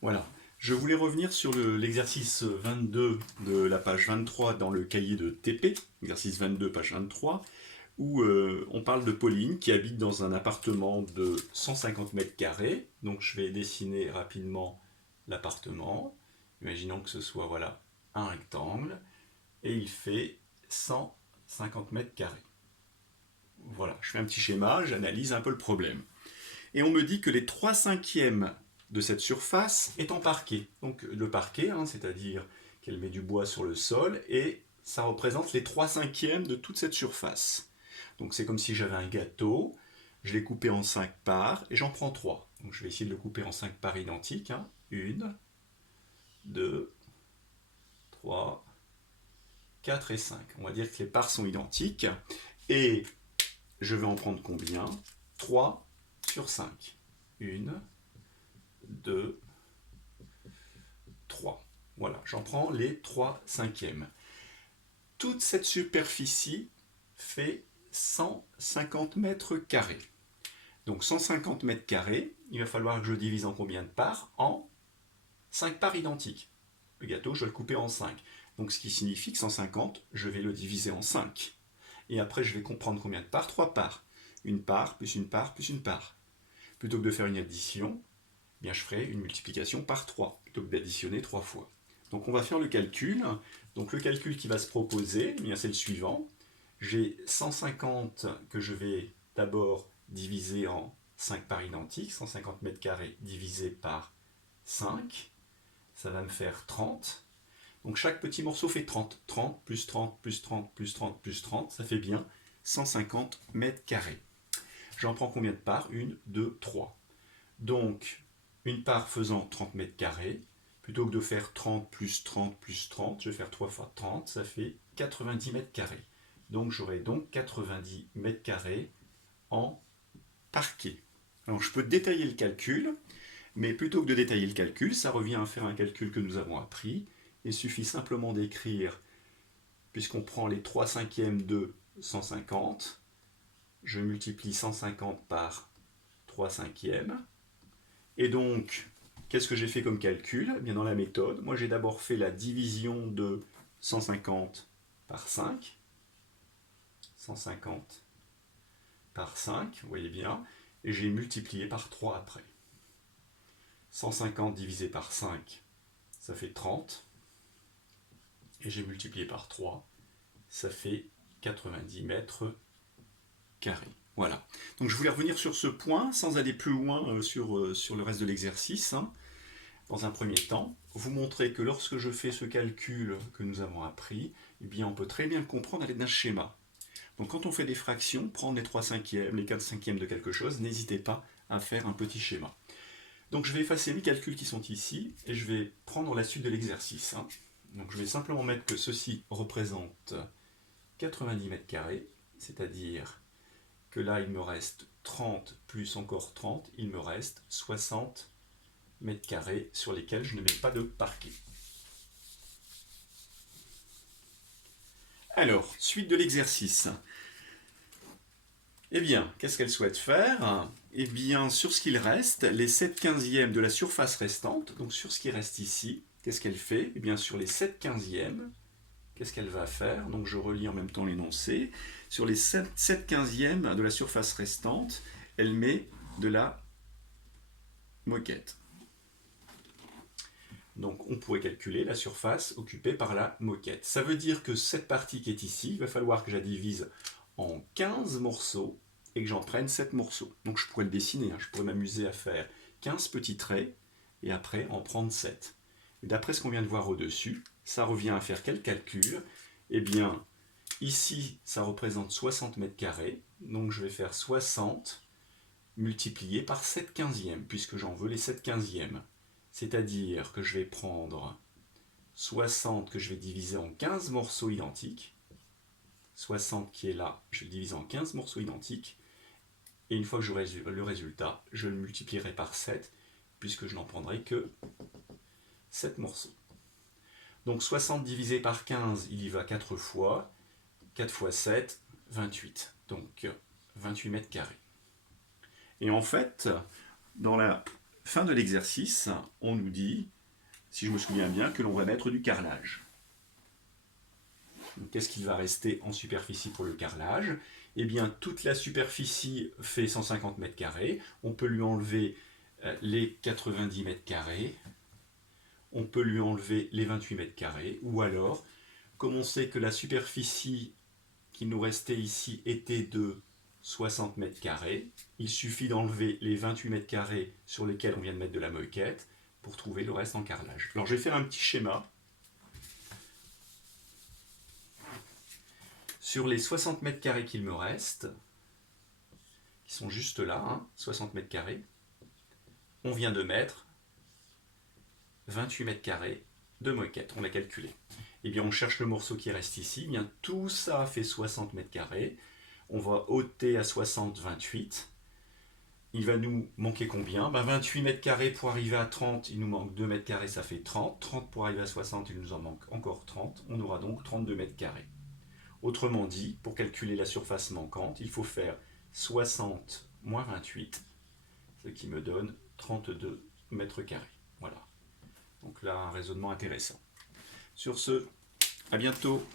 Voilà. Je voulais revenir sur l'exercice 22 de la page 23 dans le cahier de TP, exercice 22, page 23, où on parle de Pauline qui habite dans un appartement de 150 mètres carrés. Donc je vais dessiner rapidement l'appartement. Imaginons que ce soit voilà, un rectangle et il fait 150 mètres carrés. Voilà, je fais un petit schéma, j'analyse un peu le problème. Et on me dit que les 3 cinquièmes de cette surface est en parquet. Donc le parquet, hein, c'est-à-dire qu'elle met du bois sur le sol, et ça représente les 3 cinquièmes de toute cette surface. Donc c'est comme si j'avais un gâteau, je l'ai coupé en 5 parts, et j'en prends 3. Donc je vais essayer de le couper en 5 parts identiques. Hein. 1, 2, 3, 4 et 5. On va dire que les parts sont identiques. Et je vais en prendre combien? 3 sur 5. 1, 2, 3. Voilà, j'en prends les 3 cinquièmes. Toute cette superficie fait 150 mètres carrés. Donc 150 mètres carrés, il va falloir que je divise en combien de parts? En 5 parts identiques. Le gâteau, je vais le couper en 5. Donc ce qui signifie que 150, je vais le diviser en 5. Et après, je vais comprendre combien de parts? 3 parts. Une part, plus une part, plus une part. Plutôt que de faire une addition, eh bien, je ferai une multiplication par 3, plutôt que d'additionner 3 fois. Donc on va faire le calcul. Donc le calcul qui va se proposer, eh bien, c'est le suivant. J'ai 150 que je vais d'abord diviser en 5 parts identiques, 150 mètres carrés divisé par 5, ça va me faire 30. Donc chaque petit morceau fait 30. 30 plus 30 plus 30 plus 30 plus 30, ça fait bien 150 mètres carrés. J'en prends combien de parts? 1, 2, 3. Donc, une part faisant 30 mètres carrés, plutôt que de faire 30 plus 30 plus 30, je vais faire 3 fois 30, ça fait 90 mètres carrés. Donc j'aurai donc 90 mètres carrés en parquet. Alors je peux détailler le calcul, mais plutôt que de détailler le calcul, ça revient à faire un calcul que nous avons appris. Il suffit simplement d'écrire, puisqu'on prend les 3 cinquièmes de 150, je multiplie 150 par 3 cinquièmes, et donc, qu'est-ce que j'ai fait comme calcul? Eh bien, dans la méthode, moi j'ai d'abord fait la division de 150 par 5. 150 par 5, vous voyez bien, et j'ai multiplié par 3 après. 150 divisé par 5, ça fait 30, et j'ai multiplié par 3, ça fait 90 mètres carrés. Voilà. Donc je voulais revenir sur ce point sans aller plus loin sur le reste de l'exercice. Hein. Dans un premier temps, vous montrer que lorsque je fais ce calcul que nous avons appris, eh bien on peut très bien le comprendre à l'aide d'un schéma. Donc quand on fait des fractions, prendre les 3 cinquièmes, les 4 cinquièmes de quelque chose, n'hésitez pas à faire un petit schéma. Donc je vais effacer les calculs qui sont ici et je vais prendre la suite de l'exercice. Hein. Donc je vais simplement mettre que ceci représente 90 mètres carrés, c'est-à-dire que là il me reste 30 plus encore 30, il me reste 60 mètres carrés sur lesquels je ne mets pas de parquet. Alors, suite de l'exercice. Eh bien, qu'est-ce qu'elle souhaite faire? Eh bien, sur ce qu'il reste, les 7 quinzièmes de la surface restante, donc sur ce qui reste ici, qu'est-ce qu'elle fait? Eh bien, sur les 7 quinzièmes, qu'est-ce qu'elle va faire? Donc, je relis en même temps l'énoncé. Sur les 7 quinzièmes de la surface restante, elle met de la moquette. Donc on pourrait calculer la surface occupée par la moquette. Ça veut dire que cette partie qui est ici, il va falloir que je la divise en 15 morceaux et que j'en prenne 7 morceaux. Donc je pourrais le dessiner, hein. Je pourrais m'amuser à faire 15 petits traits et après en prendre 7. D'après ce qu'on vient de voir au-dessus, ça revient à faire quel calcul? Eh bien, ici, ça représente 60 mètres carrés, donc je vais faire 60 multiplié par 7 quinzièmes, puisque j'en veux les 7 quinzièmes. C'est-à-dire que je vais prendre 60 que je vais diviser en 15 morceaux identiques. 60 qui est là, je vais le diviser en 15 morceaux identiques. Et une fois que j'aurai le résultat, je le multiplierai par 7, puisque je n'en prendrai que 7 morceaux. Donc 60 divisé par 15, il y va 4 fois. 4 fois 7, 28. Donc 28 mètres carrés. Et en fait, dans la fin de l'exercice, on nous dit, si je me souviens bien, que l'on va mettre du carrelage. Qu'est-ce qu'il va rester en superficie pour le carrelage? Eh bien, toute la superficie fait 150 mètres carrés. On peut lui enlever les 90 mètres carrés. On peut lui enlever les 28 mètres carrés. Ou alors, comme on sait que la superficie qui nous restait ici était de 60 mètres carrés, il suffit d'enlever les 28 mètres carrés sur lesquels on vient de mettre de la moquette pour trouver le reste en carrelage. Alors, je vais faire un petit schéma. Sur les 60 mètres carrés qu'il me reste, qui sont juste là, hein, 60 mètres carrés, on vient de mettre 28 mètres carrés de moquette, on a calculé. Eh bien, on cherche le morceau qui reste ici. Eh bien, tout ça fait 60 mètres carrés. On va ôter à 60, 28. Il va nous manquer combien? 28 mètres carrés pour arriver à 30, il nous manque 2 mètres carrés, ça fait 30. 30 pour arriver à 60, il nous en manque encore 30. On aura donc 32 mètres carrés. Autrement dit, pour calculer la surface manquante, il faut faire 60 moins 28, ce qui me donne 32 mètres carrés. Voilà. Donc là, un raisonnement intéressant. Sur ce, à bientôt.